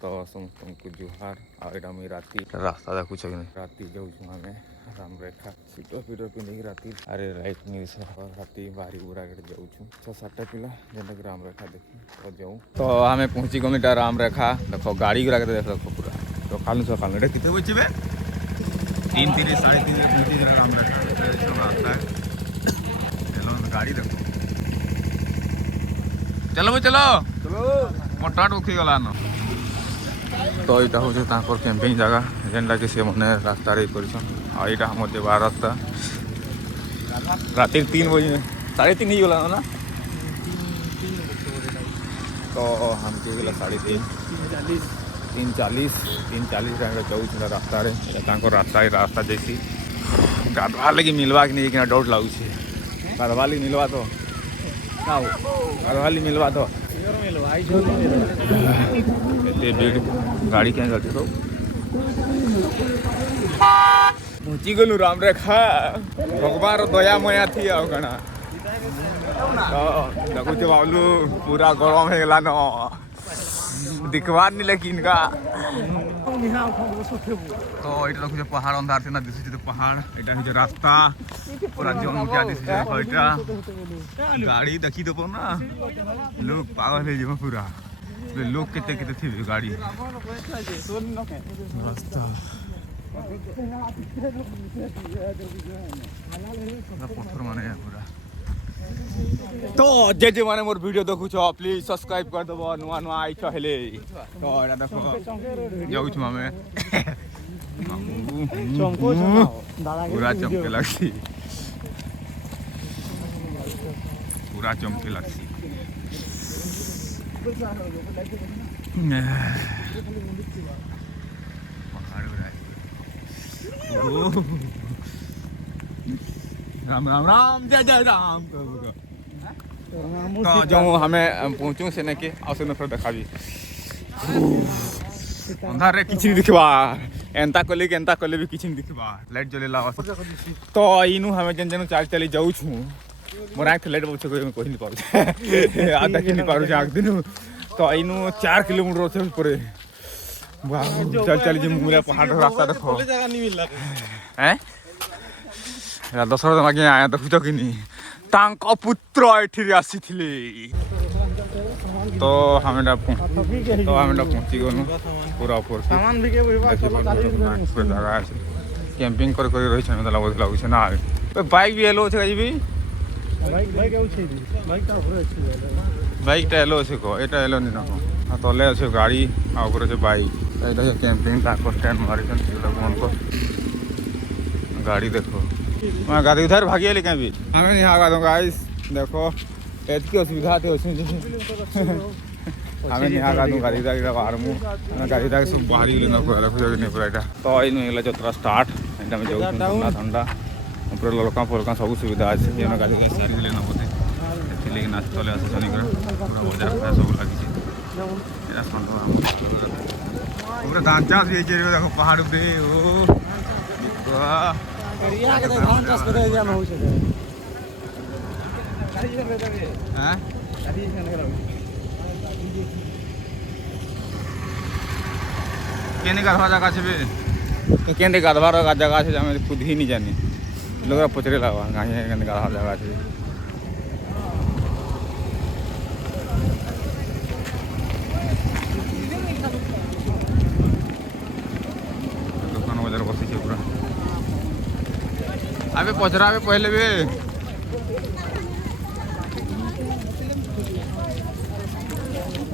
तो समस्त जुहार आईटा मुई राति रास्ता देखुछ कि नहीं राति जाऊँ आम राम रेखा स्वेटर फिटर पिंधिक राति अरे लाइट नहीं से राति बाहरी बुरा जाऊँ 6-7टा पिला जेनटा कि राम रेखा देखी तो जाऊँ तो आम पहुँची गमी राम रेखा देख गाड़ी गुरा देख देख पूरा सकाल सकाल ये कितने बजे 3-3 3:30 पहुँची राम रेखा रास्ता है गाड़ी देखो चलो चलो मोटा उठी गला न तो यहाँ हूँ कैंपिंग जगह जेनटा कि सी मैंने रास्ता यहाँ हम जबार रास्ता राति 3 बजे 3:30 ही गला ना तो हम गला 3:40 टाइम जाऊँ रास्ता रास्ता जैसी गाधवा लगी मिलवा कि नहीं कि डाउट लगुचे गाधवा लगी मिलवा तो गाधवा लगी मिलवा तो गाड़ी क्या करते तो पहुँची गलु राम रेखा भगवान दया मया थी आ कणा तो देखुचे बाबलू पूरा गरम हो गला न दिखवार नहीं लेकिन का तो ये देखुचे पहाड़ अंधार से ना दिशुचे तो पहाड़ एटा निजे रास्ता पूरा जंगल क्या दिशुचे एटा गाड़ी देखी तो ना लोग पागल है जो पूरा लोग कितने थे गाड़ी रास्ता पत्थर माने पूरा तो जे माने मोर वीडियो देखु छ प्लीज सब्सक्राइब कर दबो नुआ नुआ आई छ हेले तो एटा देखो जाउ छ हमें पूरा चमके लगसी पूरा चमके लगसी राम राम राम जय जय राम तो जो हमें पहुँचू से के आसने फिर देखा अंधारे किसी नहीं दिखवा एंता कले भी किसी नहीं दिखवा लाइट जलेला तो इनू हमें जन जन चाल चली जाऊँ छू मोर आँख लाइट बोल कही नहीं पारे आ देखी नहीं पारे आँख दिन तो इनू 4 किलोमीटर अच्छे ऊपर चल चली जी मुला पहाड़ रास्ता देखो हैं दशरथ मागे आया देखुच कि नहीं तांका पुत्र एठी आसी थिले तो हमें पहुँची गलु पूरा ऊपर सामान भी के जगह कैंपिंग कर रही है मतलब लगुच ना बाइक भी एलो छे जी बाइकटा एलो अच्छे को यहाँ एलो नहीं तले अच्छे गाड़ी आगे बाइक ये कैंपिंग स्टैंड मारी मन को गाड़ी देखो मैं गाड़ी उधर भागी ले कहीं भी हमें नहीं आगा दूंगा देखो एतकी असुविधा थी हमें नहीं आगा दूँ गाड़ी बाहर मुँह गाड़ी सब बाहर लेना पूरा देखो नहीं पूरा तो ये जतरा स्टार्ट यहाँ में जाऊँ ठंडा ठंडा पूरा लड़का फलका सब सुविधा अच्छे ये गाड़ी सारी लेना बोलते लेकिन आज चले आसे शनिकर पूरा बजार सब लगी पूरा धान चाष भी देखो पहाड़ पे केने गाधवा जगह छे केने गाधवार जगह छे हमें खुद ही नहीं जानी लोग पचरे लगा गाधवा जगह छे बसी पूरा अबे पचरा पहले भी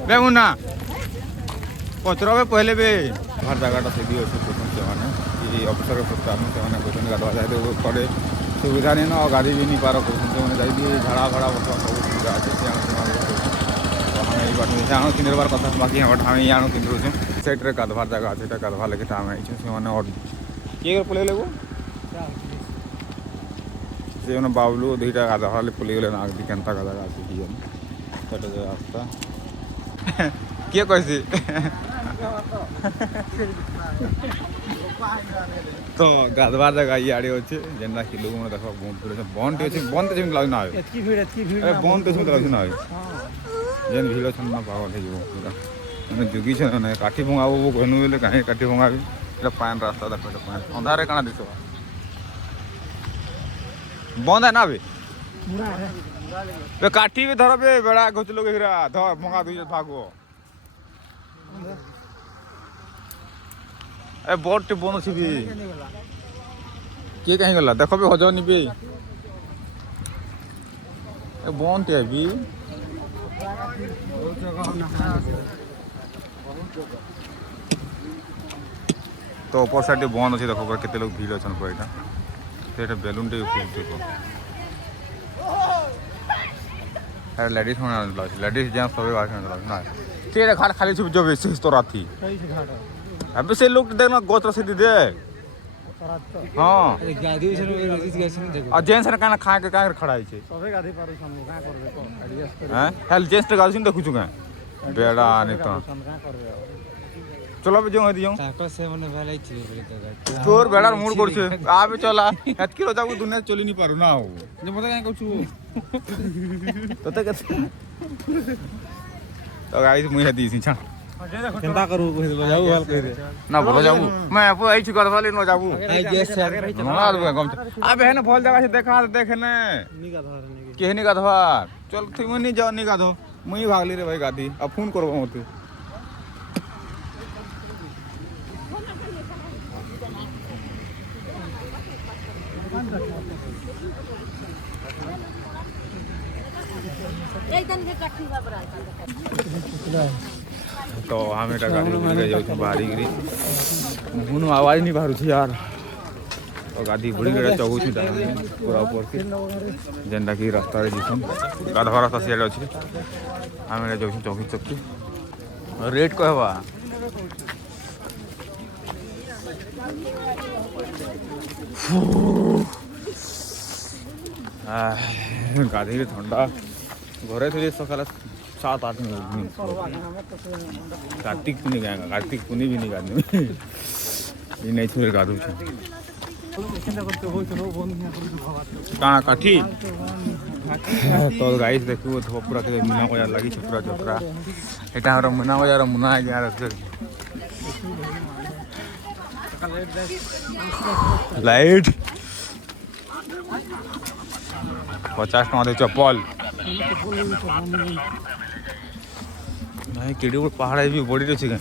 बे मुन्ना पचरा पहले भी हर जगह सीधी अच्छे से अफिसर के क्वेश्चन गाधवा जाए पड़े सुविधा नहीं ना गाड़ी भी नहीं पार क्वेश्चन जाइए झाड़ा भाड़ा सब सुविधा अच्छे तो हमें ये बात यहाँ किनबार कथा बाकी हमें यहाँ किन सेट्रे गाधवार जगह अच्छे गाधवा लगे आम किए पलि लगो से बाबलू दुईटा गाधवा पलि गले ना केन्ता जगह अच्छे रास्ता किए कैसे तो गाधवार जगह इे अच्छे जेनटा कि लोग देख बंद अच्छे बंद तो लगना बंद तो लगे ना जेन भीड़ अच्छे ना पागल हो पूरा मैंने जुगी छे काठी भंगाबो कहनु बोले कहीं काठी भंगाबी एटा पान रास्ता देखो एटा पान अंधारे काना दिसो बंद है ना बे काठी भी धर बे बेड़ा घुचलो हीरा धर भंगा दुई भागो ए बोट टे बन छी किए कहीं गला देख भी हजनी बे ए बन टे भी तो ऊपर साइड बंद अच्छे देखो केते लोग भीड़ अच्छा पूरा यहाँ बेलून टे लेडीज होने लेडीज जेंट्स सब ना तेरे घाट खाली छुप जो बेसी तो राती अबे से लोग देखना गोत्र से दे हां और जेंट्स ने काना खा के का खड़ा है छे सबे गाधी पारू हम का करबे को एडजस्ट हैं हेल जेंट्स ने गाधी देखु छुगा बेड़ा नहीं तो चलो बे जो दियो ताको से मने भेलै छी बोले तोर बेड़ार मूड कर छे आबे चला एत किलो जाऊ दुनिया चली नहीं पारू ना हो जे मते का कहू तते के तो गाइस मुई हदी छी छा चिंता करू जाऊ हाल कह दे ना बोलो जाऊ मैं अब आई छी करवाले न जाऊ आई गेस से ना गम अबे है ना फल जगह से देखा देखे ने निगा धर के निगा धर चल तुम नहीं जाओ निगा धो मुई भागली रे भाई गादी अब फोन करबो मते तो हम एटा गाड़ी बुड़ी जाऊ बाहरी गिरी मुनु आवाज नहीं बाहर छी यार तो गाड़ी बुड़ी गरे चगु छी पूरा ऊपर के जेंडा की रास्ता रे जिसम गाधवा रास्ता से अछि हम एटा जाऊ चौकी चक्की रेट कहबा गाड़ी रे ठंडा घरे थे सकाल 7-8 मिनट कार्तिक पुनी गएगा कार्तिक पुनी भी नहीं गाने ये नहीं छोड़ गादू कहाँ काठी तो गाइस देखो तो पूरा के मीना बाजार लगी पूरा जतरा एटा हमरा मीना बाजार मुना यार लाइट 50 टका दे चप्पल भाई केडी ऊपर पहाड़ भी बड़ी रही है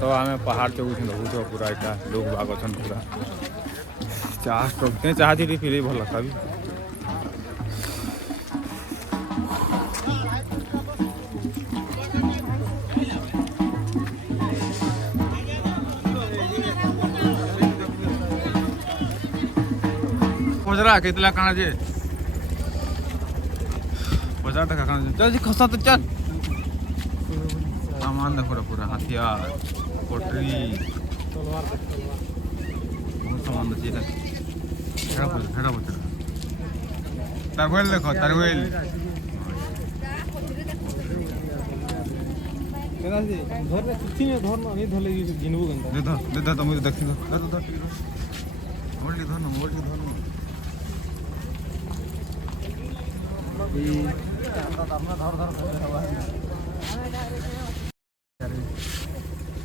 तो हमें पहाड़ चौक देखु पूरा इटा लोग बाग अच्छन पूरा चाह चाहती फिर भल लगता भी पजरा कितला काना जे पजरा तक काना चल जी खसा तो चल सामान देखो पूरा हथियार पोटरी तलवार बहुत सामान दे हेड़ा पड़ तरवेल देखो तरवेल केना जी घर में कुछ नहीं धर नहीं धले गिनबो गंदा दे तुम देखि दो मोड़ली धर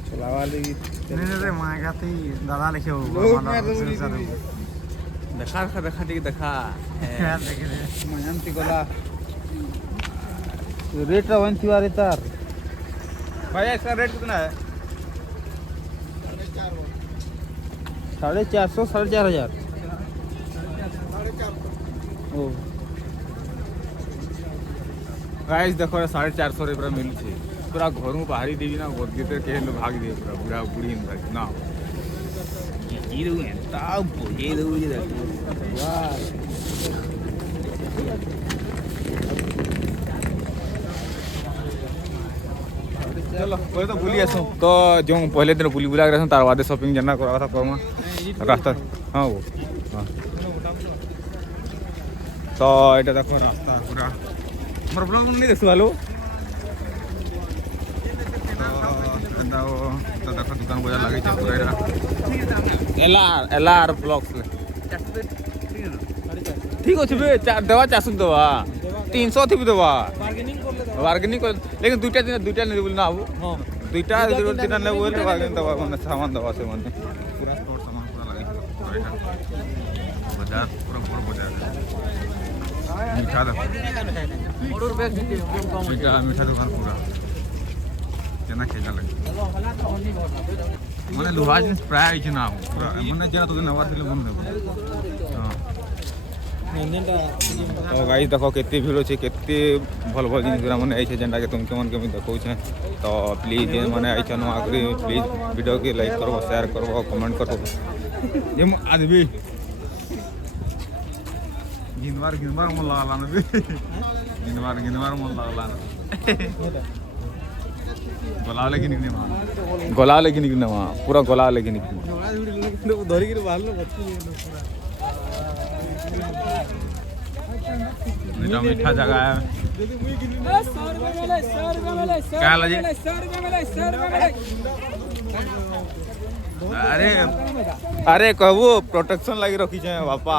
चलावा लगी नहीं मां गाती दादा लिखे देखा देखा मयांती गला रेट रवंती वाले तार भाई इसका रेट कितना है 450 4,500 ओ गाइस देखो 450 रुपया मिल छे पूरा घर में बाहरी देवी ना गोदगीते के लोग भाग दिए पूरा बुढ़ा बुढ़ी ना ये दो है ताब ये दो ये देखो वाह चलो कोई तो भूली आसो तो जो पहले दिन बुली बुला के तार बाद शॉपिंग जना करा था करमा रास्ता हां वो हां तो एटा देखो रास्ता पूरा मोर ब्लॉग नहीं देखो वालो तो देखो दुकान बाजार लगे छे पूरा एलआर ब्लॉग्स ठीक अछि बे देवा 400 देवा 300 थी दबा बार्गेनिंग कर लेकिन दुटा नहीं बोल ना आबू दुटा तीन ले बोले बार्गेनिंग दबा माने सामान दबा से माने पूरा स्टोर सामान पूरा लगे बाजार पूरा बड़ बाजार मीठा दो मीठा दुकान पूरा केना खेजा लगे माने लोहा जिनिस प्राय आइछ ना पूरा माने जेना तो नवा थिले मन देबो हां तो गाइस देखो केते भीड़ अछि केते भल भल जिनिस माने आइछ जेंडा के तुमके मन के भी देखौ छै तो प्लीज माने आइछ न आगरी प्लीज वीडियो के लाइक करबो शेयर करबो कमेंट करबो जे आदमी गिनवार मन लागला न बे गिनवार मन लागला न गोला लेकिन पूरा गोला लेकिन धरी के बाहर मीठा मीठा जगह है क्या जी अरे अरे कहबो प्रोटेक्शन लगी रखी छै बापा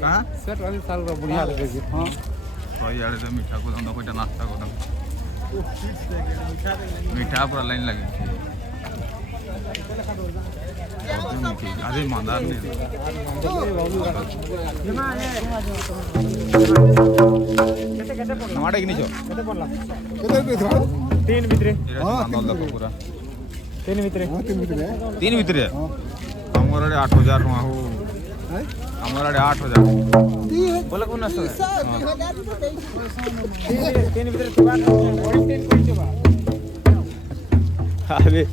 कहाँ सेट वाली साल का बढ़िया लगे हाँ कोई यार तो मीठा को दम कोई नाश्ता को दम मीठा पूरा लाइन लगे अरे ईमानदार नहीं टमाटर किनी छो तीन भितरे पूरा तीन भितरे हमर 8000 टका हो हमारा 8000 बोला कौन नस्तो तीन भीतर अरे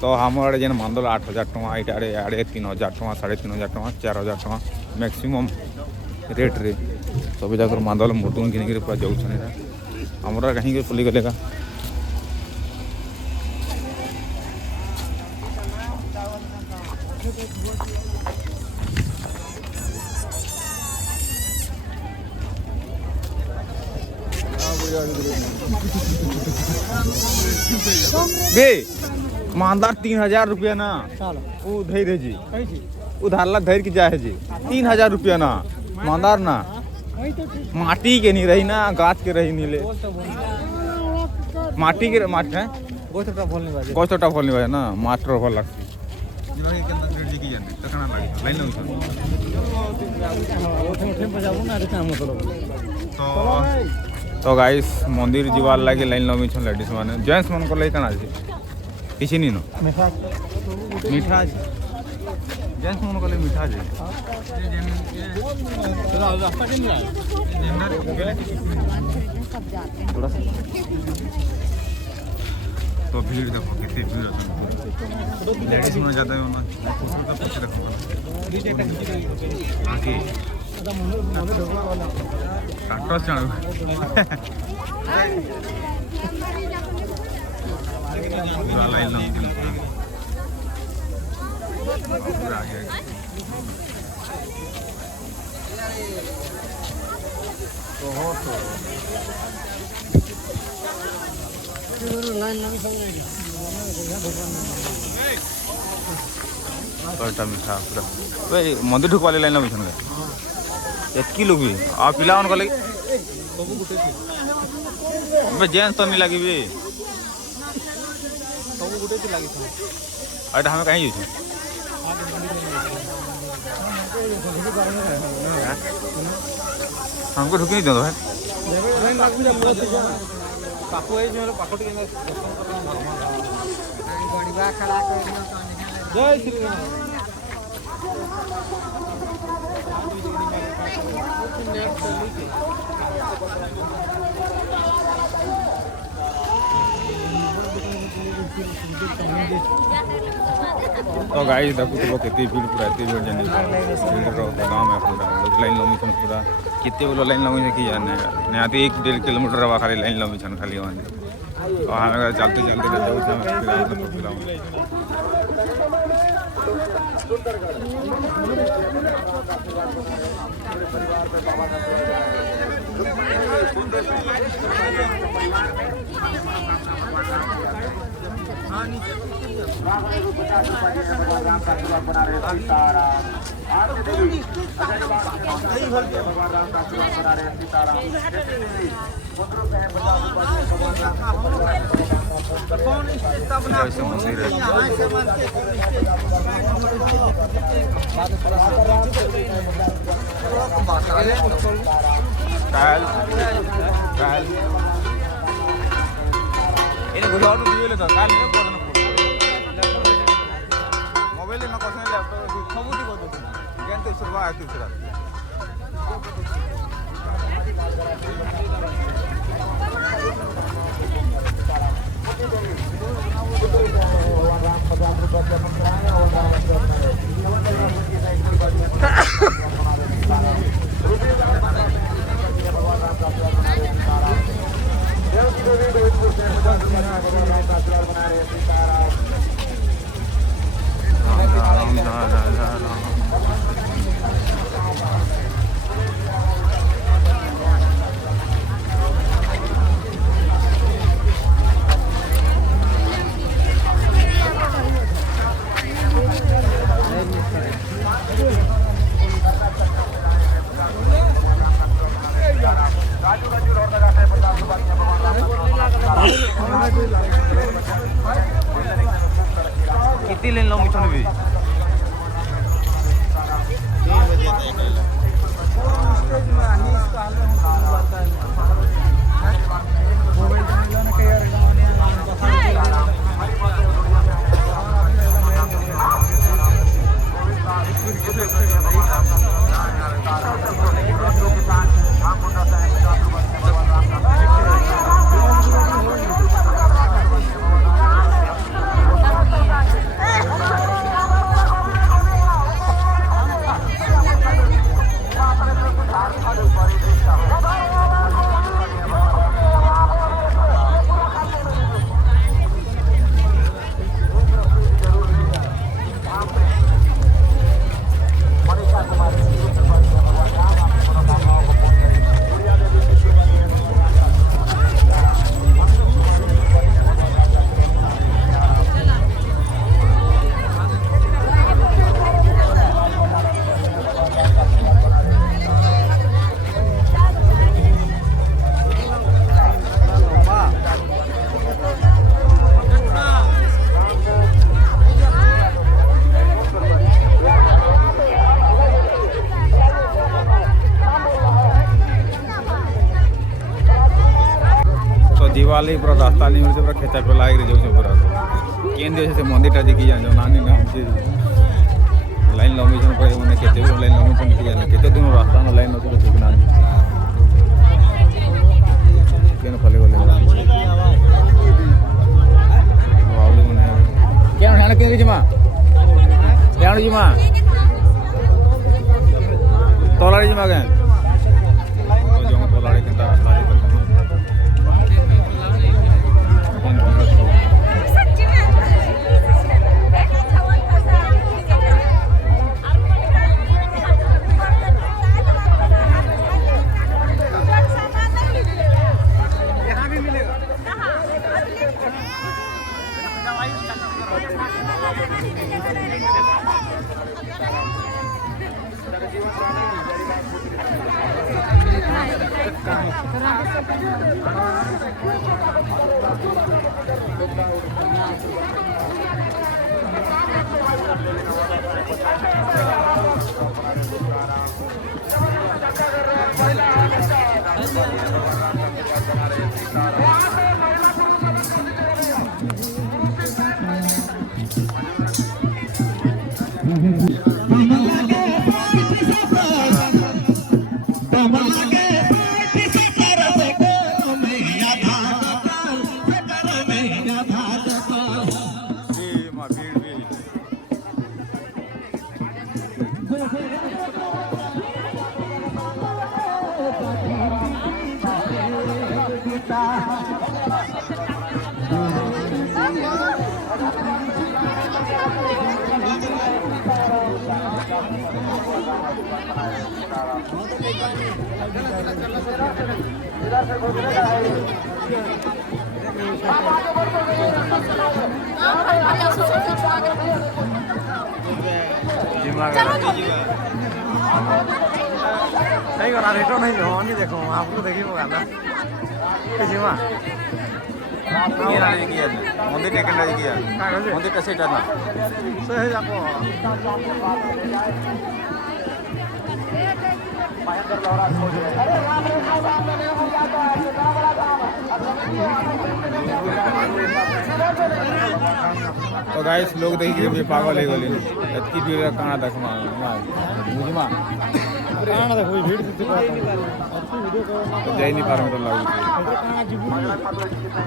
तो हमारे जेन मानदल 8000 टका इटारे आड़े 3000 टका 3500 टका 4000 टका मैक्सिमम रेट रे सब जाकर मानदल मोटून घिन के पूरा जाऊ छने हमरा कहीं के पुली गलेगा बे मानदार 3000 रुपया ना वो धैर है जी उधारला धैर के जाए जी 3000 रुपया ना मानदार ना माटी के नहीं रही ना गाछ के रही नीले माटी के माटी है गोछटा फल नहीं ना मास्टर फल लगती तो गाइस मंदिर जीवार लगे लाइन लमी छन लेडीज माने जेंट्स मन को लेकन आछि किछि नी न मीठा जेंट्स मन को ले मीठा जे रास्ता के ना थोड़ा सा तो भीड़ देखो कितनी भीड़ है लेडीज मन ज्यादा है ना पीछे देखो आगे काटो चलो लाइन लगी पूरा आगे तो हो लाइन लगी सब मीठा पूरा भाई मंदिर ठुक वाले लाइन लगी छन एक किलो भी आ पिला उनको लगे बे जेंट्स तो नहीं लगी बे सब गुटे से लगी अरे हमें कहीं यूज हमको ढुक नहीं दो भाई पाको है जो पाको के जय श्री राम तो गाइस देखो तो कितनी भीड़ पूरा इतनी भीड़ जाने भीड़ रो गांव में पूरा लाइन लमी छन पूरा कितने बोलो लाइन लमी की जाने ने आते 1-1.5 किलोमीटर रवा खाली लाइन लमी छन खाली वहां तो हमें चलते चलते जाऊ हम मंदिर है। ini gue harus video itu kan ini pernah mobil ini kosnya laptop kamu di kota kan tuh serba itu sudah कितनी लेन लो मिठन भी दिवाली पूरा रास्ता नहीं पूरा खेचा पे लाइक रही जाऊँ पूरा केन से मंदिर देखी जाए नानी ना लाइन लंबी पर मैंने केते लाइन लंबी देखी जाए केते दिन रास्ता में लाइन नथी ठीक ना केन फले गले वाली मने केन हाने के जिमा याण जिमा तोलारी जिमा के जो तोलारी के रास्ता ହେଇଗଲା ରିଟର୍ନ ହେଇଯିବ ଅନି ଦେଖ ଆପଣଙ୍କୁ ଦେଖିବ ଗାଲା ଯିମା ମନ୍ଦିର କେନ୍ତା କିଆ ମନ୍ଦିରଟା ସେଇଟା ନା ସେ ଯାକ तो गाइस लोग देखिए भी पागल हो गए एतकी भीड़ कहाँ देखमा बुझमा କାଣା ଦେଖ ଭିଡ଼ କିଛି ଯାଇ नहीं पार मतलब लागू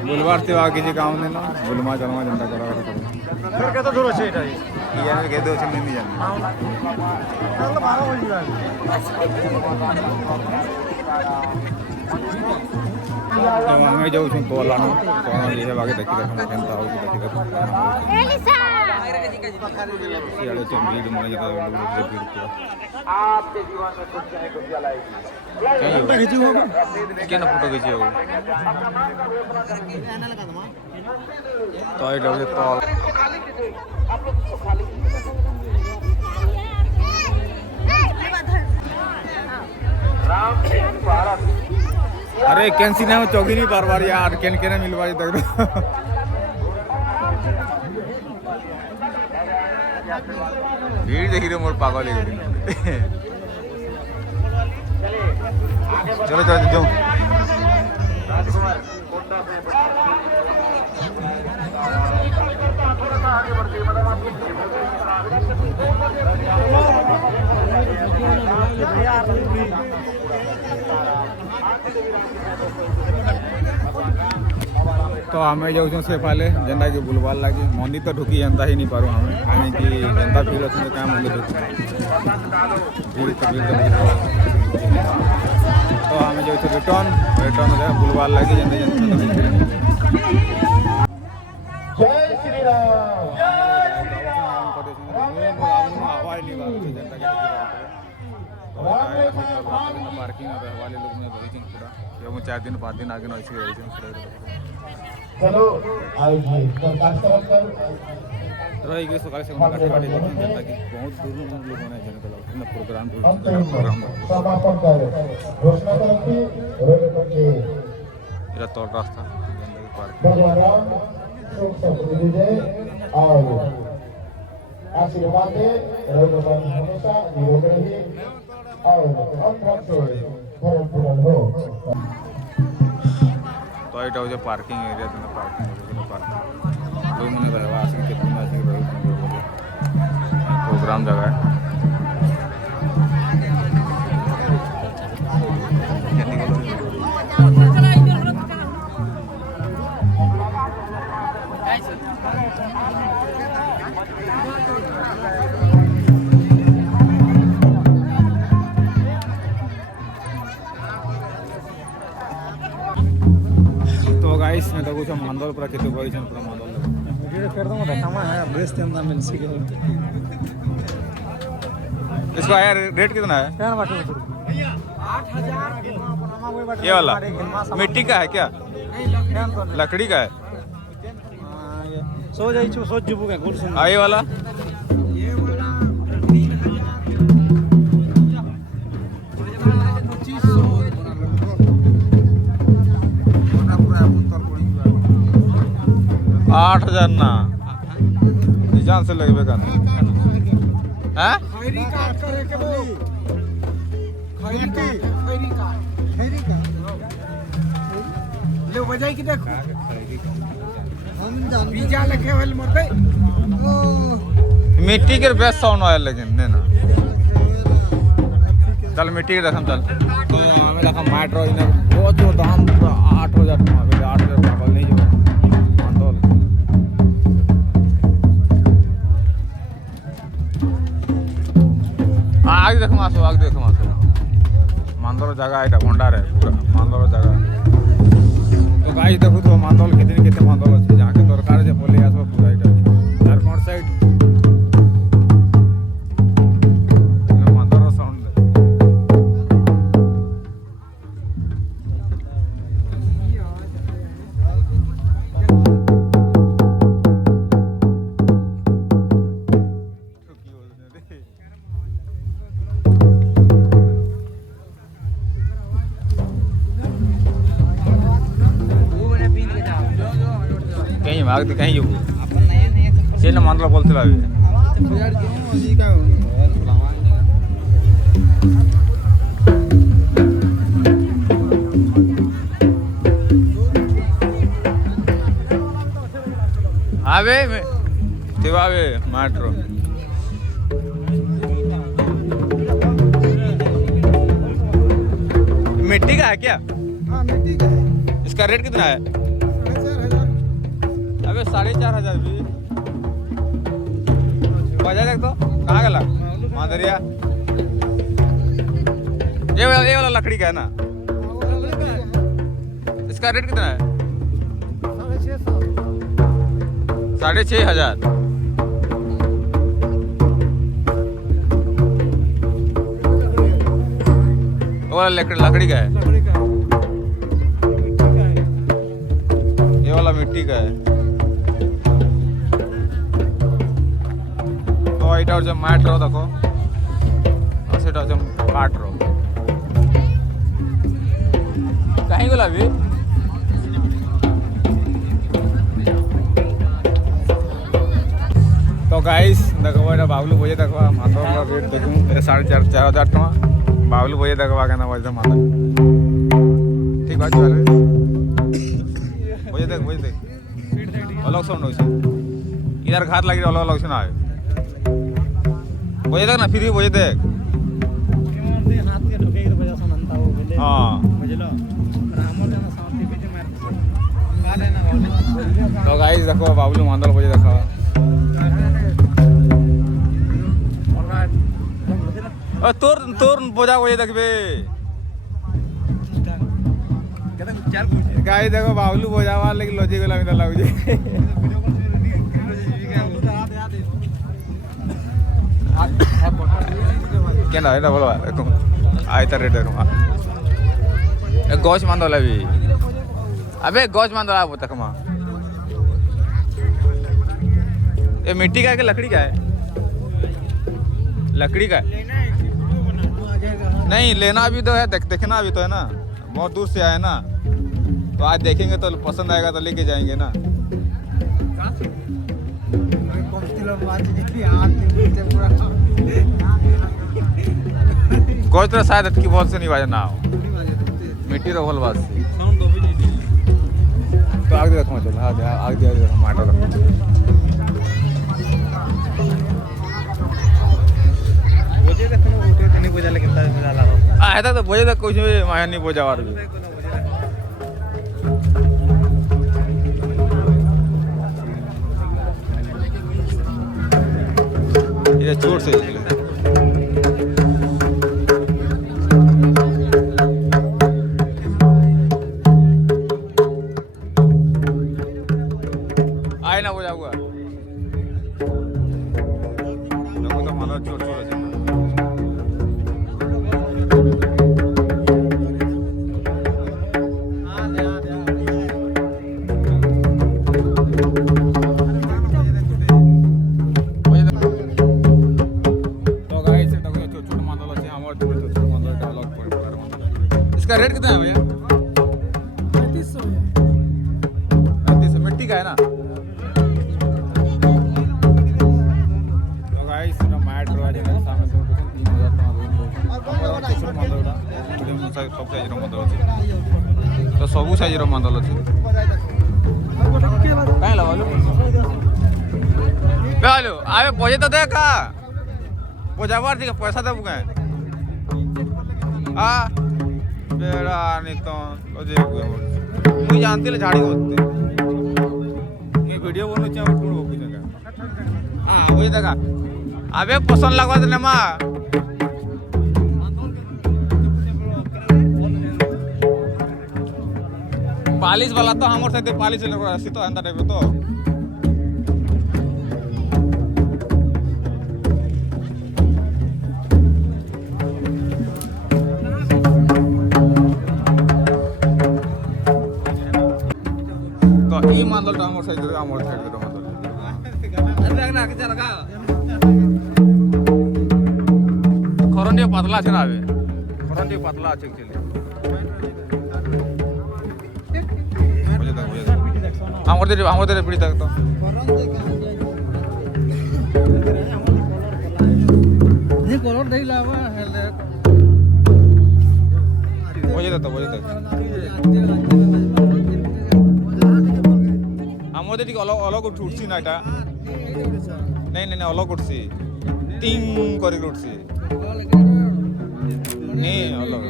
बुलवार से आगे किसी काम नहीं ना बुलमा चलमा जनता करा ଫେର କେତେ ଦୂର ଅଛି ଏଇଟା ये के दो चल नहीं जाने ତାହେଲେ 12 ବଜିଲା हमें जाऊँ छुं कोलानो कौन ये बाकी देखी देखो केंता हो कि देखी देखो एलिसा सियाड़े तो भीड़ मन जाता है लोग भीड़ को आपके जीवन में कुछ नहीं कुछ लाएगी फोटो खींची होगा क्या ना फोटो खींची होगा तो ये लोग तो आप लोग तो खाली राम भारत अरे कैंसी ना चौकी नहीं बार बार यार कैन के ना मिलवा तक भीड़ देखी रे मोर पागल है चलो चलो जाओ तो हमें जाऊँ से पहले जेनता कि बुलवार लगे मंदिर तो ढुकी जनता ही नहीं पारूँ हमें कहीं कि जनता भीड़ अच्छे तो क्या मंदिर ढुकी भीड़ तो हमें जाऊँ रिटर्न रिटर्न बुलवार लगे जनता जनता जय श्री राम आवाज नहीं पार्किंग वाले लोग में रही पूरा 4 दिन 5 दिन आगे ऐसे रही चलो आइए रही सकाल से जनता की बहुत दूर लोग होने प्रोग्राम समापन कर घोषणा करती तौर रास्ता भगवान सुख समृद्धि दे और आशीर्वाद दे भगवान हमेशा निरोग रहे और अंतर से भरण पूर्ण हो तो ये हो पार्किंग एरिया तो पार्किंग कोई मैंने रहवा कितना प्रोग्राम जगह है तो गाइस में तो कुछ मांदल पूरा कितने बड़ी छन पूरा मांदल वीडियो कर दूंगा देखामा है बेस्ट टाइम ना मिल सके इसका यार रेट कितना है क्या बात है 8000 ये वाला मिट्टी का है क्या लकड़ी का है सो जाई छु सो जीबू के गुड सुन ये वाला आठ 8000 ना जान से लगबे का हैं खैरी काट करे के बोल खैरी का ले बजाई की देखो हम जान बीजा लखे वाले मरते मिट्टी के बेस्ट साउंड आया लेकिन ने ना चल मिट्टी के रखम चल तो हमें रखम माइट्रो इन बहुत जो दाम 8000 पागल नहीं जो आगे देखो मासो मांदर जगह है भंडार है पूरा मांदर जगह तो गाई देखो तो मांदल केते मांदल अच्छे जहाँ के दरकार है बोले आसो पूरा इटा झारखंड साइड मांदर साउंड आग कहीं जो से ना मान बोलते अभी आवे आवे मेट्रो मिट्टी का है क्या? हाँ मिट्टी का है। इसका रेट कितना है? 4,500। अबे 4,500 भी बजा देख तो कहाँ गला माधुरिया ये वाला लकड़ी का है ना? इसका रेट कितना है? 6,500। वो वाला लकड़ी का है, ये वाला मिट्टी का है। तो এইটা হচ্ছে ম্যাট্রো দেখো আর সেটা হচ্ছে কাটরো कहीं गला भी तो गाइस देखो এটা বাবলু বইয়ে দেখো মাত্র রেট দেখুন 4,500 টাকা বাবলু বইয়ে দেখো কেন বলছে মাথা ঠিক আছে ভালো বইয়ে দেখ अलग साउंड हो इधर घात लगी अलग अलग से ना बजे देख ना फिर भी बजे देख हाँ तो गाइस देखो बाबलू मांदल बजे देखो तोर तोर बोझा बजे देखबे गाइस देखो बाबलू बोझा वाला लेकिन लॉजिक वाला मिला लग जे क्या ना है बोलो देखो आयता रेट देखो एक गौश मांदोला भी अबे गौश मांदोला वो तक मां ये मिट्टी का है कि लकड़ी का है? लकड़ी का नहीं लेना भी तो है देखना भी तो है ना बहुत दूर से आए ना तो आज देखेंगे तो पसंद आएगा तो लेके जाएंगे ना कोई तो शायद की बॉल से नहीं बाजा ना हो मिट्टी रो बोल बस तो आगे देखो चल हाँ आगे देखो माटो देखो बोझे देखो उठे तो नहीं बोझा लेकिन मजा ला ऐसा तो बोझे तक कुछ भी माया नहीं बोझा और भी ये छोड़ से आए ना बोझा हुआ देखो तो मानो छोड़ छोड़ इसका रेट कितना है भैया? 3500 मिट्टी का है ना? तो गाइस ना मैट रो आज सामने से 3,000 सब साइज रो मॉडल ଅଛି तो ସବୁ ସାଇଜ ର ମଣ୍ଡଲ ଅଛି କାଇଁ ଲଗାଲୁ ବେଲୁ ଆବେ ପଇସା ତ ଦେଖା बोझाबार थी पैसा देबू कहीं आ बेड़ा नहीं तो मुझे जानती ले झाड़ी होते मैं वीडियो बनू चाहे कौन बोलू जगह हाँ वही देखा अबे पसंद लगवा देने माँ पालिश वाला तो हमारे साथ पालिश लगा सी तो अंदर टाइप तो এই মান্দলটা আমার সাইড থেকে আমার সাইড থেকে মান্দল দেখ না কিছু লাগা খরন্ডিয়া পাতলা আছে না আবে খরন্ডিয়া পাতলা আছে অ্যাকচুয়ালি বুঝে দাও ଆମର ଦେରେ ପିଡ଼ି ତାକୁ ତ ବଜେଇ ଦେ ଆମର ଟିକେ ଅଲଗ ଉଠୁଛି ନା ଏଇଟା ନାଇଁ ଅଲଗ ଉଠୁଛି ଟିଙ୍ଗ କରିକି ଉଠୁଛି ନେ ଅଲଗ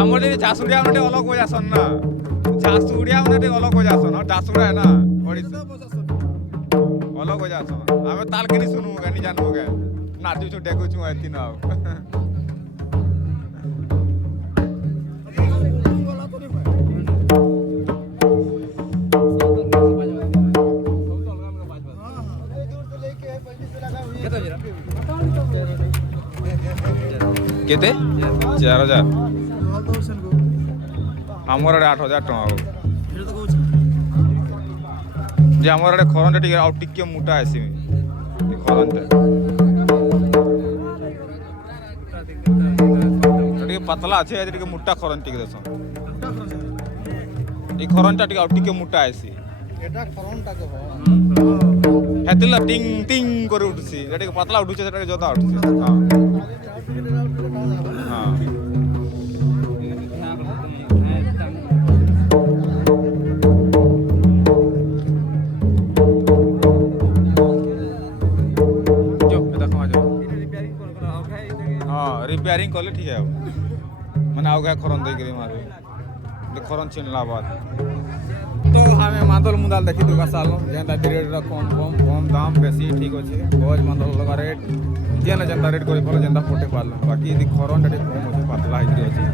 ଆମର ଯଦି ଝାସୁଡ଼ିଆ ମାନେ ଟିକେ ଅଲଗ ବଜାସନ୍ ନା ଝାସୁଡ଼ିଆ ମାନେ ଟିକେ ଅଲଗ ବଜାସନ୍ ଆଉ ଝାସୁଡ଼ା ନା ଅଲଗ ବଜାସନ୍ ଆମେ ତାଲ କେନି ଶୁନୁ କେନି ଜାନୁ କେ ନାଚୁଛୁ ଡେକୁଛୁ ଏତିନ ଆଉ କେତେ 4000 ଆମର ଆଡ଼େ 8000 ଟଙ୍କା ହବ ଯେ ଆମର ଆଡ଼େ ଖରନଟା ଟିକେ ଆଉ ଟିକେ ମୋଟା ଆସିବି ଖରନଟା ଟିକେ ପତଲା ଅଛି ଟିକେ ମୋଟା ଖରନ ଟିକେ ଦେସ এই খরনটা ଟିକେ ଆଉ ଟିକେ মোটা ଆସି এটা খরনটা কো হেতিলা টিং টিং করে উঠছি এটা ଟିକେ পাতলা উঠুছে সেটা জদা উঠছে হ্যাঁ रिपेयरिंग कले ठीक है मैंने आउ गया खरन दे मारे खरन चिनला बाद तो हमें मादल मुदाल देखी दुका साल जेनता रेट कम दाम बेसी ठीक अच्छे गज मादल लगा रेट जेन जेनता रेट कर पाल जेनता पटे पाल बाकी यदि खरन टे कम अच्छे पतला होगी अच्छे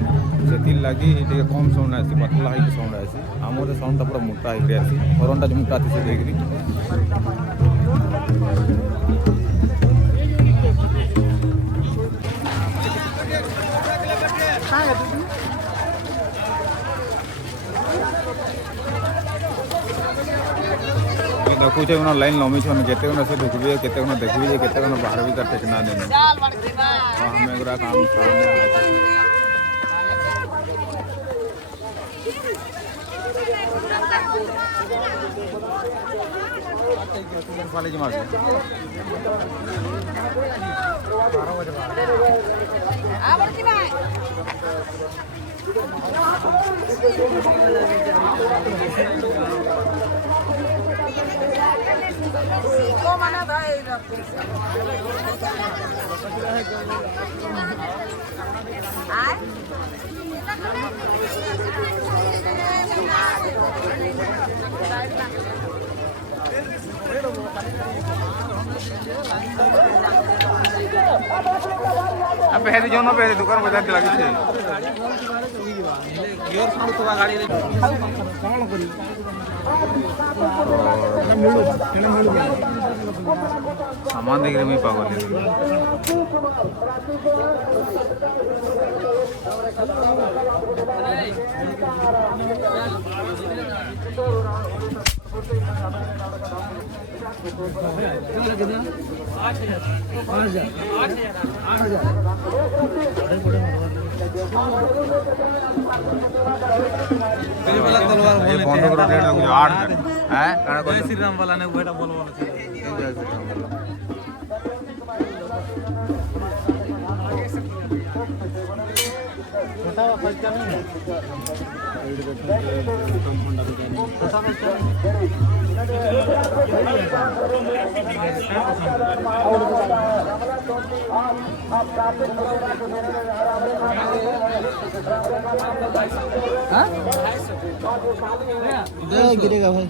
से लगी कम साउंड आसी पतला होगी साउंड आसी आम साउंड पूरा मोटा होगी आसी खरनटा जो मोटा थी से देखुचे लाइन लमी छन केते से ढुकबे केते देखबे जे केते बाहर भी टेकना देना हमें एगरा काम कॉलेज में पहले जो ना पहले दुकान बजा के लगी छे गियर साउंड तो गाड़ी रे कौन करी सामान देख रहे मैं पागल है बंधक रेट कुछ 8 है काना को श्री राम वाला ने बेटा बोल बोल गिरेगा भाई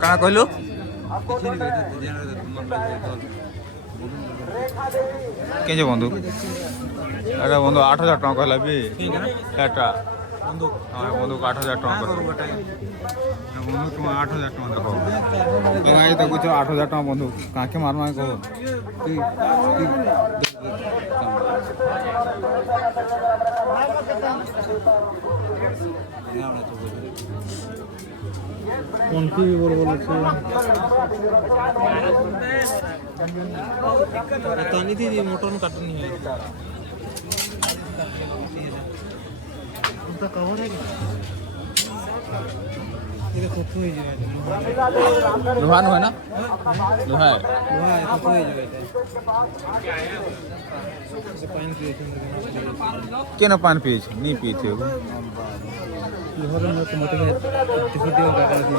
कहाँ कहलु କେଞ୍ଚେ ବନ୍ଧୁ ଏଇଟା ବନ୍ଧୁ 8,000 ଟଙ୍କା କହିଲା ବି ଏଟା ବନ୍ଧୁକୁ 8,000 ଟଙ୍କା ବନ୍ଧୁ ତୁମେ 8,000 ଟଙ୍କା ଦେଖ ଭାଇ ଦେଖୁଛ 8,000 ଟଙ୍କା ବନ୍ଧୁ କାହିଁକି ମାରମା କହ কনকি বড় বড় আছে তানি দি মোটর কাটনি है उसका कवर है ये फोटो है जो लोहा है ना लोहा है लोहा है फोटो है जो से पानी पिए केना पानी पिए नहीं पीते हो लोहर में तो मत है टिफिटियो काटा दी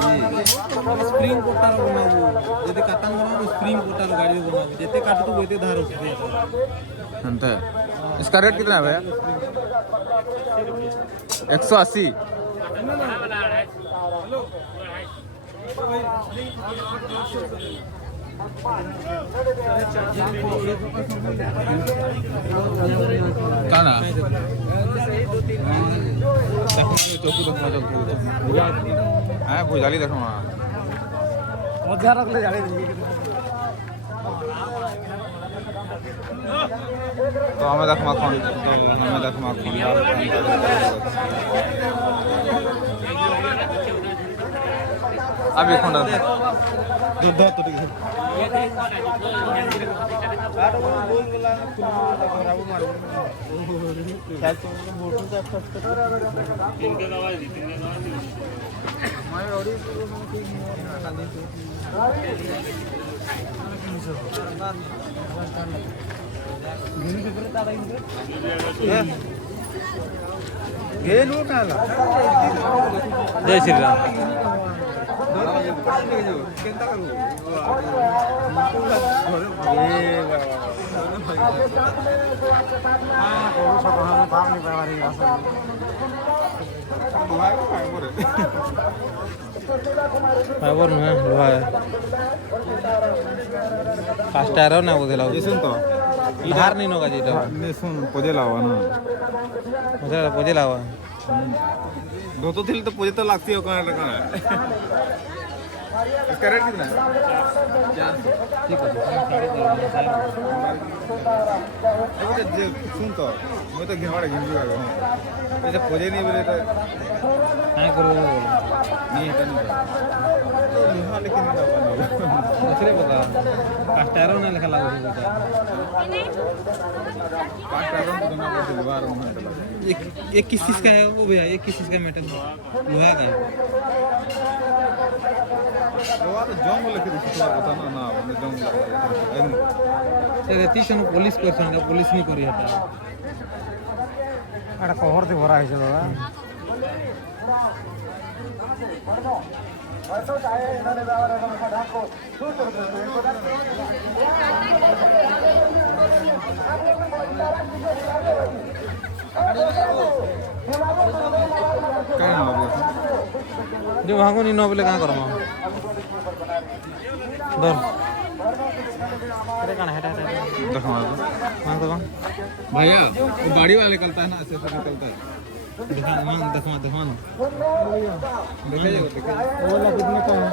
स्प्रिंग कोटार बनाऊ जदि काटन बनाऊ स्प्रिंग कोटार गाड़ी बनाऊ जते काट तो वेते धार उठे अंत है इसका रेट कितना है भैया 180 क्या ना जाली देखो तो हमें देखमा अभी खंडा दूध तो ठीक है जय श्री राम फाइबर नुहे लोहा है कास्टार ना बोले लाओ ये सुन तो धार नहीं होगा जी तो ने सुन पोजे लावा ना मुझे पोजे लावा दो तो थिल तो पोजे तो लगती हो कहाँ लगा इसका रेट कितना है ठीक है सुन तो मैं तो घिनवाड़ा घिन भी गया ऐसे पोजे नहीं बोले तो काय करो नहीं है नहीं लिखा लेकिन नहीं दूसरे बता कास्टार ना लिखा लागो कास्टारों तो ना बोलते दीवार में चला ये किस चीज का है वो भैया ये किस चीज का मेटल लोहा का है लोहा तो जंग लेके दिखता है ना ना मैंने जंग लगा से रेतीशन पुलिस करछन पुलिस नहीं करी हटा आटा कवर दे भरा है बाबा क्या नाम है जो भागो नहीं नो बोले कहां करम दर अरे कहां हटा हटा देखो मांग दो भैया वो गाड़ी वाला निकलता है ना ऐसे से निकलता है दिखा मांग दिखा दिखा देखिए वो वाला कितने का है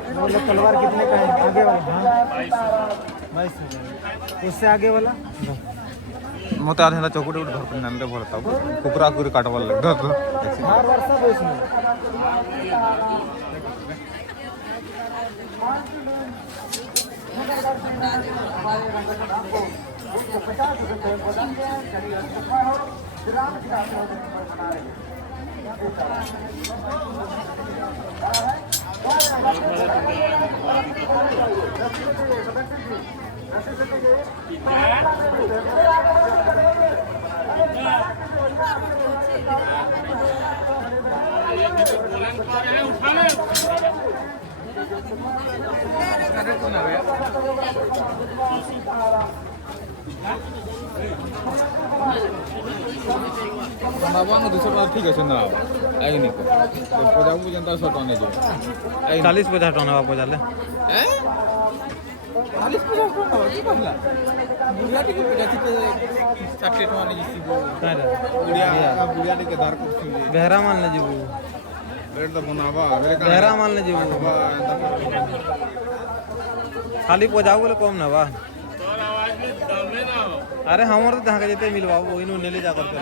वो वाला तलवार कितने का है आगे वाला हाँ 22,000 उससे आगे वाला मत आधे चौकुटे उठ धर नाले भरता कुकुरा कुकुरी काटवार लग धर हर वर्ष सब इसमें बनावा 200 टका ठीक है ना आई नहीं को पजाबू जनता 100 टका नहीं जो 40-50 टन हवा पजाले 40-50 टका की कहला बुढ़िया टिके पजाती के 60 टका नहीं जीबो बुढ़िया टिके धार करथि बेहरा मान ले जीबू रेट तो बनावा अगले का बेहरा मान ले जीबू खाली पजाऊ बोले कम ना बा अरे हमर तो जहाँ जेते मिलवाओ वही नु नेले जा करके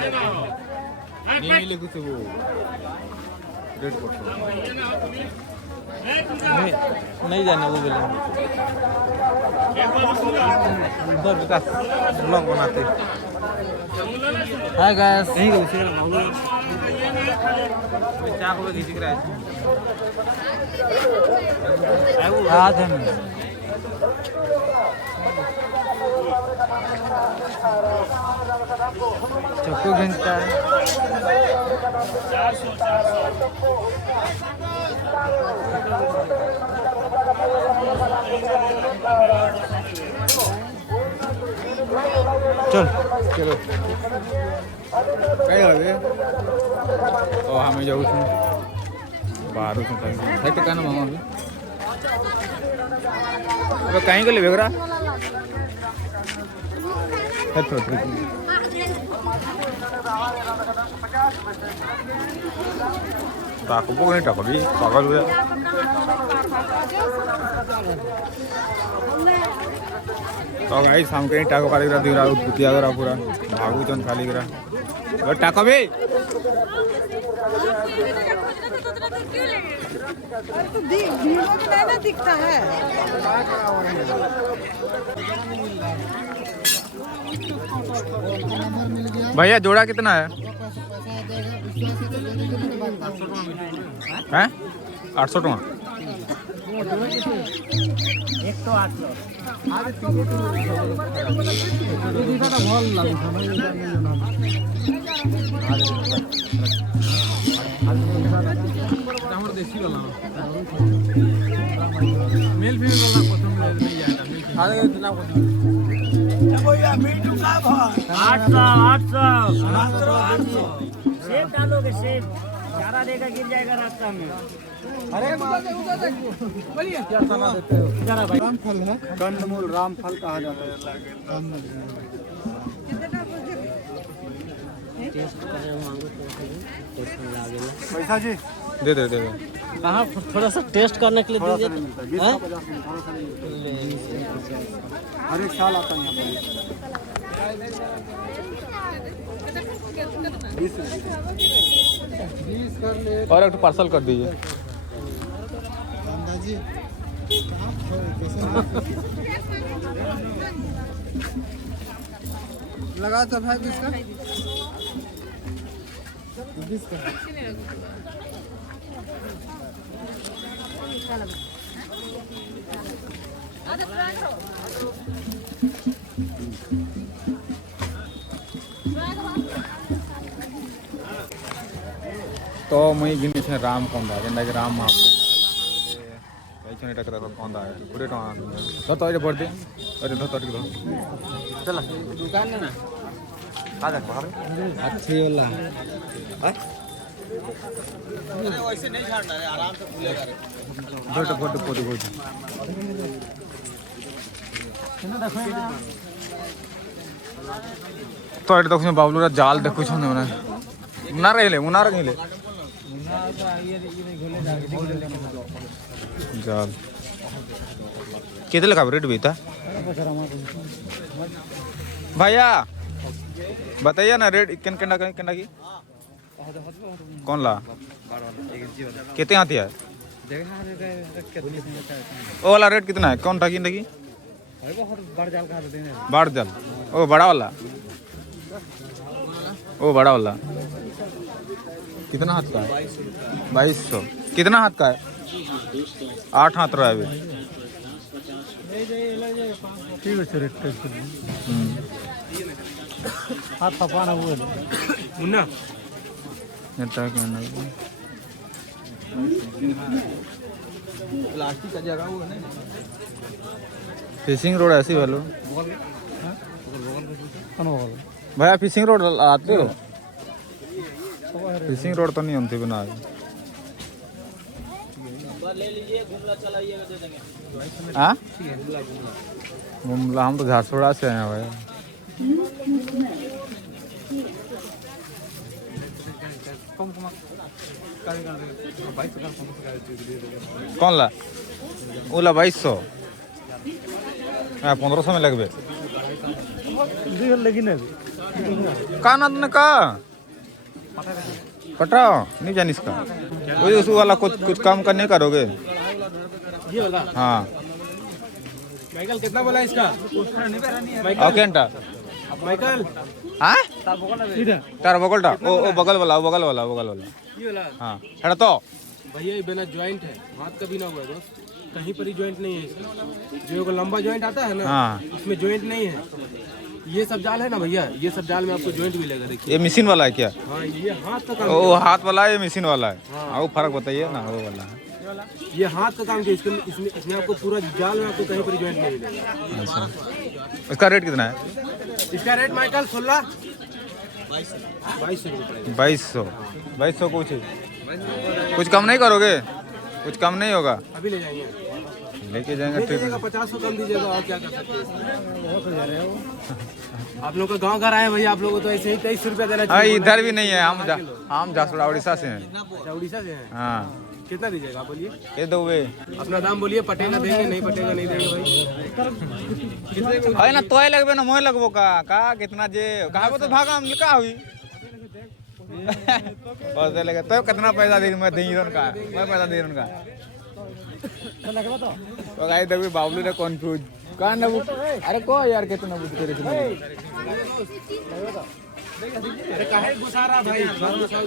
नहीं मिले कुछ वो रेट को नहीं जाने वो बोले उधर विकास ब्लॉग बनाते हाय गाइस यही को उसे लगाओ क्या को खींच रहा है आज है चक्कू घंटा चल चलो कई लगे तो हमें जाऊ छू बाहर छू है तो कहना मामा अबे कहीं को ले बेगरा है तो ताको बोले टाका भी पागल हुआ तो गाइस हम कहीं टाको खाली करा दिरा पुतिया करा पूरा भागू चन खाली करा और टाका भी अरे तो वीडियो में ना दिखता है भैया जोड़ा कितना है हैं 800 टका एक तो 800 भल लागू हमर देसी वाला मेल फीमेल वाला पसंद नहीं जाता अरे इतना पसंद 800 सेब डालोगे सेब चारा देगा गिर जाएगा रास्ता में अरे बोलिए क्या सलाह देते हो जरा भाई रामफल है कंदमूल रामफल कहा जाता है पैसा जी दे दे कहाँ थोड़ा सा टेस्ट करने के लिए दीजिए हर एक साल आता है और एक पार्सल कर दीजिए लगा तो भाई किसका तो मुई गिने छे राम कंदा जेंदा कि राम आप पैछने टकरा कंदा है 20 टका तो ये बढ़ दे अरे तो दो चला दुकान में ना आ जा बाहर अच्छी वाला अरे वैसे नहीं झाड़ना है आराम से खुलेगा रे फोटो तो ये देखो बाबलू रा जाल देखो छने मने मुना रहिले जाल कितने लगा रेट बेटा भैया बताइए ना रेट केना की कौन ला कितने आती है ओ वाला रेट कितना है कौन था की बाढ़ जाल ओ बड़ा वाला कितना हाथ का है 2200 कितना हाथ का है 8 हाथ रहा है ठीक है रेट हाथ पपाना वो मुन्ना नेता के ना प्लास्टिक का जगह हुआ ना फिशिंग रोड ऐसी वालो भैया फिशिंग रोड आते हो फिशिंग रोड तो नहीं होती बना हाँ गुमला हम तो झारसुगड़ा से आए हैं भैया कौन ला ओला 2200 1500 में लगभग का ना तुमने का पटाओ नहीं जानी इसका वही उस वाला कुछ काम करने करोगे ये वाला हाँ माइकल कितना बोला इसका ओके माइकल हाँ इधर तार बगलटा ओ बगल वाला ये वाला हाँ हेड़ा तो भैया ये बिना जॉइंट है हाथ का भी ना हुआ दोस्त कहीं पर ही जॉइंट नहीं है इसका जो को लंबा जॉइंट आता है ना हाँ इसमें जॉइंट नहीं है ये सब जाल है ना भैया ये सब जाल में आपको जॉइंट मिलेगा देखिए ये मशीन वाला है क्या हाँ ये हाथ का काम ओ हाथ वाला है ये मशीन वाला है हाँ वो फर्क बताइए ना वो वाला है ये हाथ का काम है इसमें आपको पूरा जाल में आपको कहीं पर जॉइंट नहीं मिलेगा अच्छा इसका रेट कितना है इसका रेट माइकल 16 2200 कुछ कम नहीं करोगे कुछ कम नहीं होगा अभी ले जाएंगे लेके जाएंगे ठीक है 50 कम दीजिएगा और क्या कर सकते हैं आप लोग का गांव घर आए भैया आप लोगों को तो ऐसे ही 23 रुपया देना हाँ इधर भी नहीं है हम झारसुगड़ा उड़ीसा से हैं अच्छा उड़ीसा से हैं हाँ कितना दीजिएगा आप बोलिए ये दो वे अपना दाम बोलिए पटेगा देंगे नहीं पटेगा नहीं देंगे भाई है ना तोय लगबे ना मोय लगबो का कितना जे कहबो तो भागा हम का हुई पैसे लगे तो कितना पैसा दे मैं दे का मैं पैसा दे का तो गाय देवी बाबलू ने कंफ्यूज का ना अरे को यार कितना बुझ करे अरे काहे घुसा रहा भाई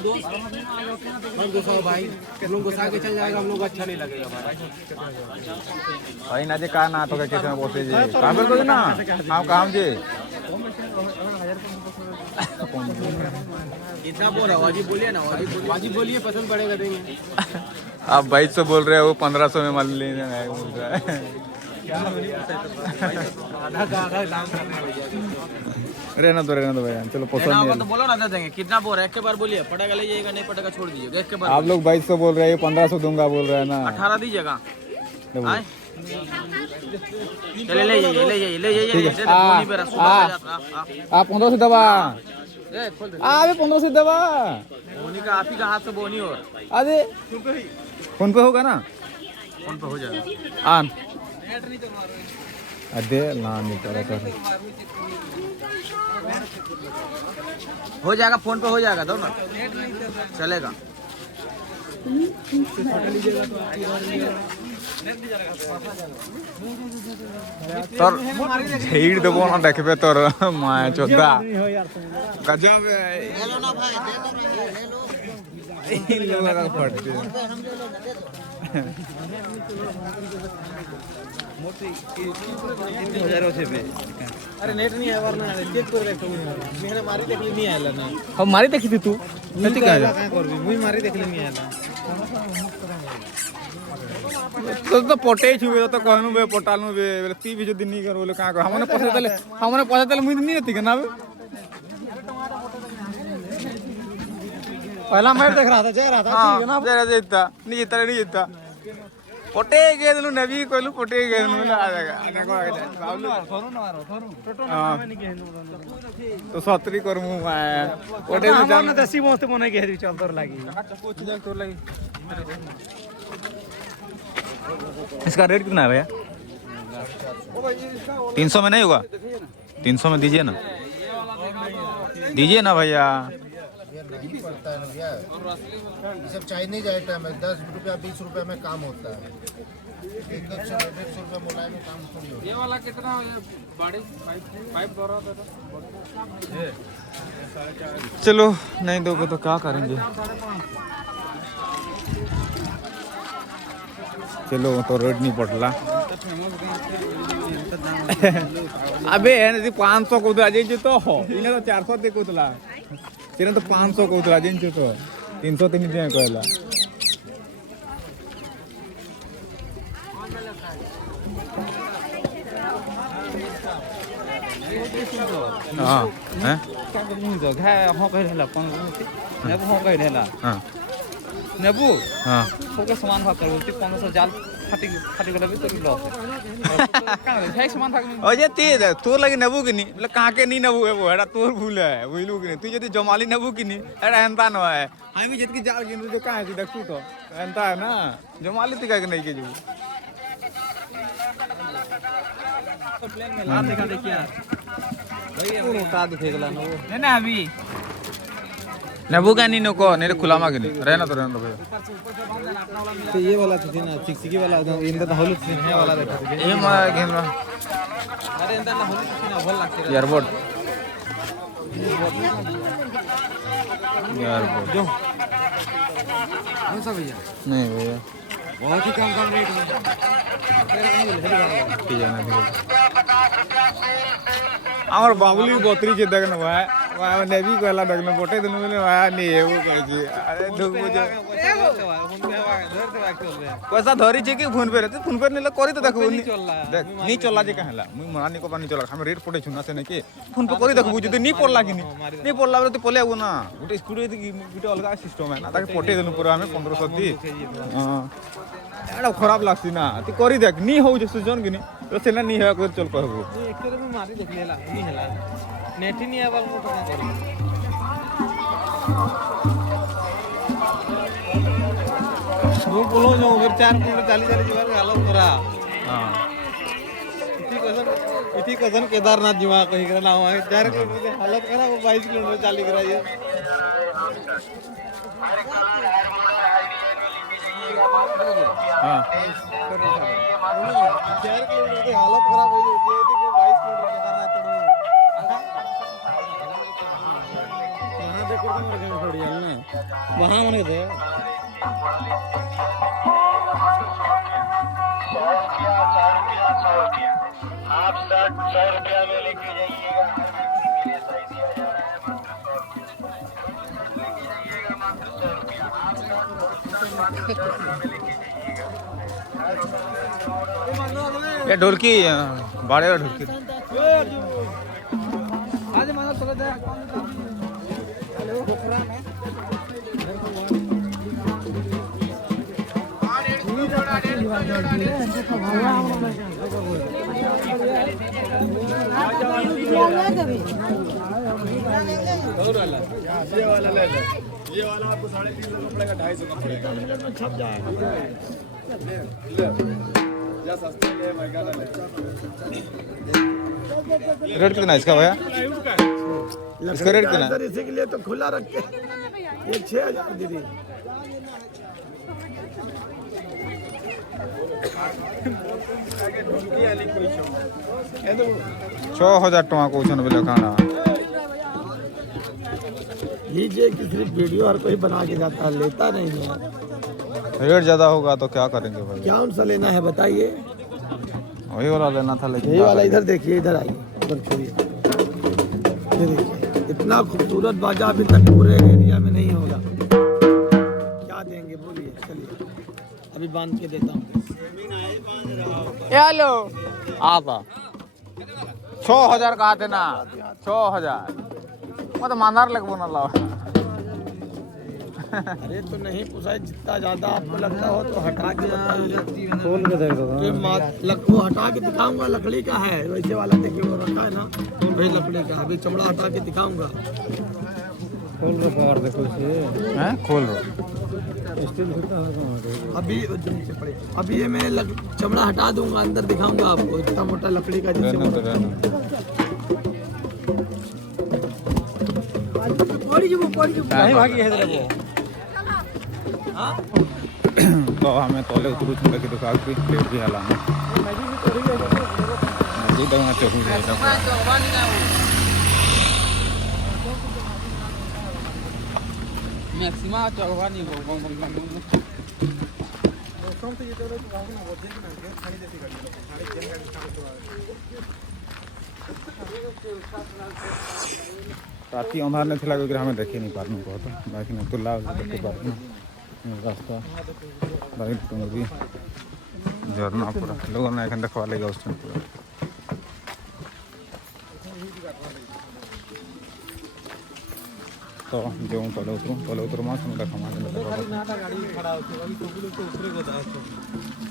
दोस्त घुसाओ भाई हम लोग घुसा के चल जाएगा हम लोग अच्छा नहीं लगेगा भाई ना जे का ना तो कैसे में बोलते जे काम कर दो ना हां काम जे कितना बोल रहा वाजिब बोलिए ना वाजिब बोलिए पसंद पड़ेगा देंगे आप 2200 बोल रहे हो 1500 में मान लेने आए बोल रहा है आधा का आधा दाम कर रहे हैं रहना तो भैया चलो पसंद नहीं तो बोलो ना दे देंगे कितना बोल रहा है एक के बार बोलिए पटाखा ले जाइएगा नहीं पटाखा छोड़ दीजिएगा एक के बार आप लोग 2200 बोल रहे हैं 1500 दूंगा बोल रहे हैं ना 18 दीजिएगा चले ले जाइए आप 1500 दबा अबे 1500 दबा बोनी का आप ही का हाथ से बोनी और अरे फोन पे होगा ना फोन पे हो जाएगा आन अरे ना नहीं करा कर हो जाएगा फोन पे हो जाएगा दो ना चलेगा তোর ঝেড় দেবো না দেখবে তোর মায়া চোদ্দা গজব फटते अरे नेट नहीं आया वरना चेक कर देखो मैंने मारी देखली नहीं आयला ना हम मारी देखी थी तू नती काय करबी मुई मारी देखली नहीं आयला तो पोटे छुबे तो कहनु बे पोटालनु बे बोले ती भी जो दिन नहीं कर बोले का कर हमने पसे तले मुई नहीं होती ना पहला मैच देख रहा था जा रहा था ठीक है ना जरा जीता नहीं जीता पोटे गए दनु नबी कोलु पोटे गए दनु आ जाएगा आने को आगे बाबलू थोरो ना मारो थोरो टोटो ना नहीं के तो सतरी करमु पोटे में जान ना देसी मोते मने के चल तोर लागी इसका रेट कितना है भैया 300 में नहीं होगा 300 में दीजिए ना भैया सब चाइनीज आइटम है 10 रुपया 20 रुपया में काम होता है 100 रुपया मोलाई में काम थोड़ी होता है। ये वाला कितना बड़े पाइप दौरा था चलो नहीं दोगे तो क्या करेंगे चलो तो रेट नहीं पटला अबे 500 को उतरा जे तो इन्हें तो 400 दे को उतला तेरे तो 500 को उतरा जे तो 300 तीन दिया कहला हाँ हैं क्या कर मुझे घा हो कह रहला 15 मिनट नेबू हो कह रहला हाँ नेबू हाँ हो के सामान भाग कर बोलती 1500 जाल फाटी गला भी तो लॉस है का है सामान भाग अजय ती तोर लगे नेबू कि नहीं बोले कहाँ के नहीं नेबू है वो एटा तोर भूल है बुझलू कि नहीं तू यदि जमाली नेबू कि नहीं एटा एंता न है हम जितकी जाल गिन जो कहाँ है देखू तो एंता है ना जमाली ती का नहीं के जो प्लेन में ला देखा देखिए यार भाई वो उठा दे फेंकला ना वो नहीं ना अभी नेबू का नहीं नको नहीं खुला मा कि नहीं रहना तो भाई तो ये वाला थी ना चिकचिकी वाला इंदा तो होली थी है वाला देखा थी ये मा घेन मा अरे इंदा ना होली थी ना भल लगती है एयरपोर्ट जो कौन सा भैया नहीं भैया बहुत ही कम रेट में ठीक है ना আমার বাবুলি 32 দেখন ভাই ভাই নেভি কয়লা দেখন পটে দিন বলে ভাই নি এও কইছি আরে ঢুক বুঝো पैसा धरी छे कि फोन पे रहते फोन पे नेला करी तो देखो देख नी चलला जे कहला मुई मरानी को पानी चला हम रेट पड़े छुना से ने के फोन पे करी देखो बुझते नी पड़ला कि नी पड़ला तो पले आबो ना उटे स्कूटी गुटे अलग सिस्टम है ना ताके पटे देनु पूरा हमें 1500 दी हां एड़ा खराब लागसी ना तू करी देख नी हो जे सुजन कि नी तो सेना नी है कर चल कहबो एक में मारी देख लेला नी हला नेटी नी आवाल मोटो ना करी वो बोलो जो फिर 4 मिनट चाली जीवार हालत करा हां इति कसन केदारनाथ जीवा कही करा ना 4 किलोमीटर हालत करा वो 22 किलोमीटर चाली करा ये हां 4 किलोमीटर की हालत खराब हो जाती है कि 22 किलोमीटर केदारनाथ चढ़ो वहां देखो तो मर गए थोड़ी हाल ना वहां मने थे आप 100 रुपया में लेके जाइएगा ये सही दिया जा रहा है लेके जाइएगा मात्र 100 रुपया ये ढोलकी बाड़े वाला ढोलकी आज मानो चलो जा हेलो गोपरा में ये वाला ले लो ये वाला आपको 350 का पड़ेगा 250 का पड़ेगा छप जाएगा या सस्ते ले महंगा ले रेट कितना इसका भैया इसका रेट कितना सर इसी के लिए तो खुला रख के ये 6000 दीदी 6000 टका कौन बोले खाना लीजिए कि सिर्फ वीडियो हर कोई बना के जाता है लेता नहीं है रेट ज्यादा होगा तो क्या करेंगे भाई क्या उनसे लेना है बताइए वही वाला लेना था लेकिन यही वाला इधर देखिए इधर आइए उधर छोड़िए ये देखिए इतना खूबसूरत बाजा अभी तक पूरे एरिया में नहीं होगा क्या देंगे बोलिए चलिए अभी बांध के देता हूँ हेलो आता 6000 कहा थे ना 6000 मैं तो मानदार लग बना ला अरे तो नहीं पूछा जितना ज्यादा आपको लगता हो तो हटा के बताइए खोल के देख दो वो हटा के दिखाऊंगा लकड़ी का है वैसे वाला देखिए वो रखा है ना वही लकड़ी का अभी चमड़ा हटा के दिखाऊंगा खोल के पार देखो से हैं खोल रो स्टील होता है अभी नीचे पड़े अभी ये मैं चमड़ा हटा दूंगा अंदर दिखाऊंगा आपको इतना मोटा लकड़ी का जिससे रहना तो रहना नहीं भागी है इधर वो तो हमें तोले उतरू चुका की दुकान की प्लेट भी हलाना जी दवा चोकू है मैक्सिमा चौवा नहीं वो राती अंधार नहीं थिला कि हमें देखे नहीं पारनु को तो बाकी न तुला देखे पारनु रास्ता बाकी टुंगी झरना पूरा लोगों ने एखन देखवा लेगा उस पूरा तो जो तले उतरू मास देखा गाड़ी खड़ा होती है अभी सब लोग तो ऊपर को